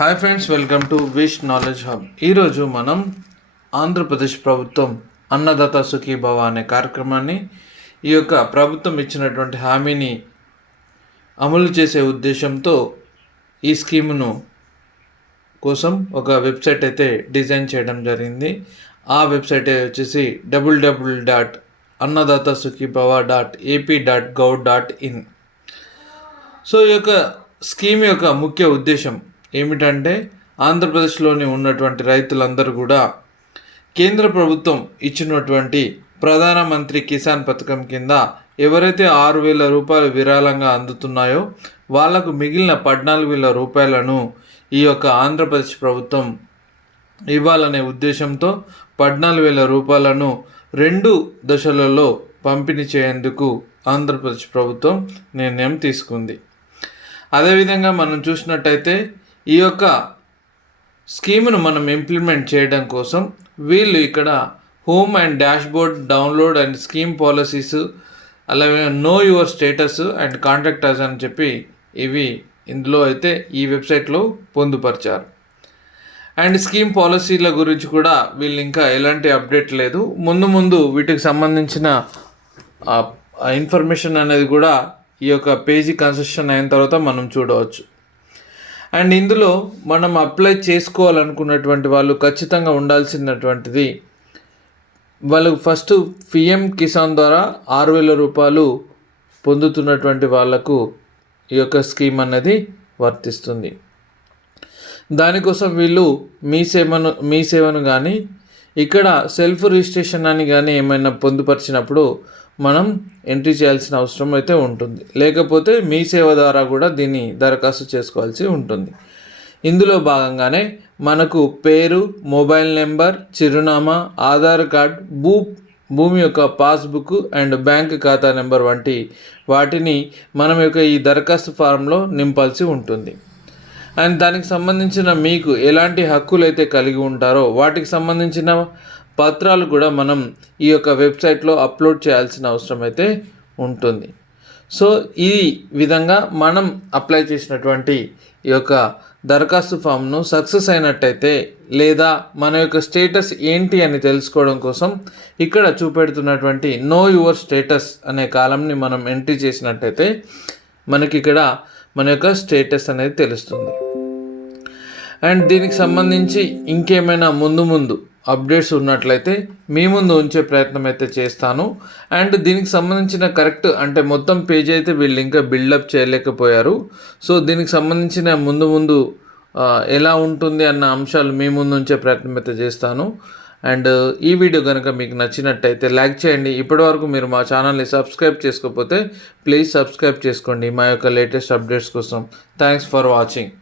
Hi friends, welcome to wish knowledge hub. ఈరోజు మనం ఆంధ్రప్రదేశ్ ప్రభుత్వం అన్నదాత సుఖీభవ అనే కార్యక్రమాన్ని, ఈ యొక్క ప్రభుత్వం ఇచ్చినటువంటి హామీని అమలు చేసే ఉద్దేశంతో ఈ స్కీమును కోసం ఒక వెబ్సైట్ అయితే డిజైన్ చేయడం జరిగింది. ఆ వెబ్సైట్ వచ్చేసి www.annadatasukibhava.ap.gov.in. సో ఈ యొక్క స్కీమ్ యొక్క ముఖ్య ఉద్దేశం ఏమిటంటే, ఆంధ్రప్రదేశ్లోని ఉన్నటువంటి రైతులందరూ కూడా కేంద్ర ప్రభుత్వం ఇచ్చినటువంటి ప్రధానమంత్రి కిసాన్ పథకం కింద ఎవరైతే 6,000 రూపాయలు విరాళంగా అందుతున్నాయో వాళ్లకు మిగిలిన 14,000 రూపాయలను ఈ యొక్క ఆంధ్రప్రదేశ్ ప్రభుత్వం ఇవ్వాలనే ఉద్దేశంతో 14,000 రూపాయలను 2 దశలలో పంపిణీ చేయేందుకు ఆంధ్రప్రదేశ్ ప్రభుత్వం నిర్ణయం తీసుకుంది. అదేవిధంగా మనం చూసినట్టయితే ఈ యొక్క స్కీమును మనం ఇంప్లిమెంట్ చేయడం కోసం వీళ్ళు ఇక్కడ home and dashboard download and scheme policies, అలాగే know your status and contact us అని చెప్పి ఇవి ఇందులో అయితే ఈ వెబ్సైట్లో పొందుపరిచారు. అండ్ స్కీమ్ పాలసీల గురించి కూడా వీళ్ళు ఇంకా ఎలాంటి అప్డేట్ లేదు. ముందు వీటికి సంబంధించిన ఇన్ఫర్మేషన్ అనేది కూడా ఈ యొక్క పేజీ కన్స్ట్రక్షన్ అయిన తర్వాత మనం చూడవచ్చు. అండ్ ఇందులో మనం అప్లై చేసుకోవాలనుకున్నటువంటి వాళ్ళు ఖచ్చితంగా ఉండాల్సినటువంటిది, వాళ్ళు ఫస్ట్ పిఎం కిసాన్ ద్వారా 6,000 రూపాయలు పొందుతున్నటువంటి వాళ్లకు ఈ యొక్క స్కీమ్ అనేది వర్తిస్తుంది. దానికోసం వీళ్ళు మీ సేవను కానీ ఇక్కడ సెల్ఫ్ రిజిస్ట్రేషన్ అని కానీ ఏమైనా పొందుపరిచినప్పుడు మనం ఎంట్రీ చేయాల్సిన అవసరం అయితే ఉంటుంది. లేకపోతే మీ సేవ ద్వారా కూడా దీన్ని దరఖాస్తు చేసుకోవాల్సి ఉంటుంది. ఇందులో భాగంగానే మనకు పేరు, మొబైల్ నెంబర్, చిరునామా, ఆధార్ కార్డ్, భూమి యొక్క పాస్బుక్ అండ్ బ్యాంక్ ఖాతా నెంబర్ వంటి వాటిని మనం యొక్క ఈ దరఖాస్తు ఫారంలో నింపాల్సి ఉంటుంది. అండ్ దానికి సంబంధించిన మీకు ఎలాంటి హక్కులు అయితే కలిగి ఉంటారో వాటికి సంబంధించిన పత్రాలు కూడా మనం ఈ యొక్క వెబ్సైట్లో అప్లోడ్ చేయాల్సిన అవసరం అయితే ఉంటుంది. సో ఈ విధంగా మనం అప్లై చేసినటువంటి ఈ యొక్క దరఖాస్తు ఫామ్ను సక్సెస్ అయినట్టయితే, లేదా మన యొక్క స్టేటస్ ఏంటి అని తెలుసుకోవడం కోసం ఇక్కడ చూపెడుతున్నటువంటి నో యువర్ స్టేటస్ అనే కాలంని మనం ఎంట్రీ చేసినట్టయితే మనకి ఇక్కడ మన యొక్క స్టేటస్ అనేది తెలుస్తుంది. అండ్ దీనికి సంబంధించి ఇంకేమైనా ముందు అప్డేట్స్ ఉన్నట్లయితే మీ ముందు ఉంచే ప్రయత్నం అయితే చేస్తాను. అండ్ దీనికి సంబంధించిన కరెక్ట్ అంటే మొత్తం పేజ్ అయితే వీళ్ళు ఇంకా బిల్డప్ చేయలేకపోయారు. సో దీనికి సంబంధించిన ముందు ఎలా ఉంటుంది అన్న అంశాలు మీ ముందు ఉంచే ప్రయత్నం అయితే చేస్తాను. అండ్ ఈ వీడియో కనుక మీకు నచ్చినట్టయితే లైక్ చేయండి. ఇప్పటివరకు మీరు మా ఛానల్ని సబ్స్క్రైబ్ చేసుకోకపోతే ప్లీజ్ సబ్స్క్రైబ్ చేసుకోండి మా యొక్క లేటెస్ట్ అప్డేట్స్ కోసం. Thanks for watching.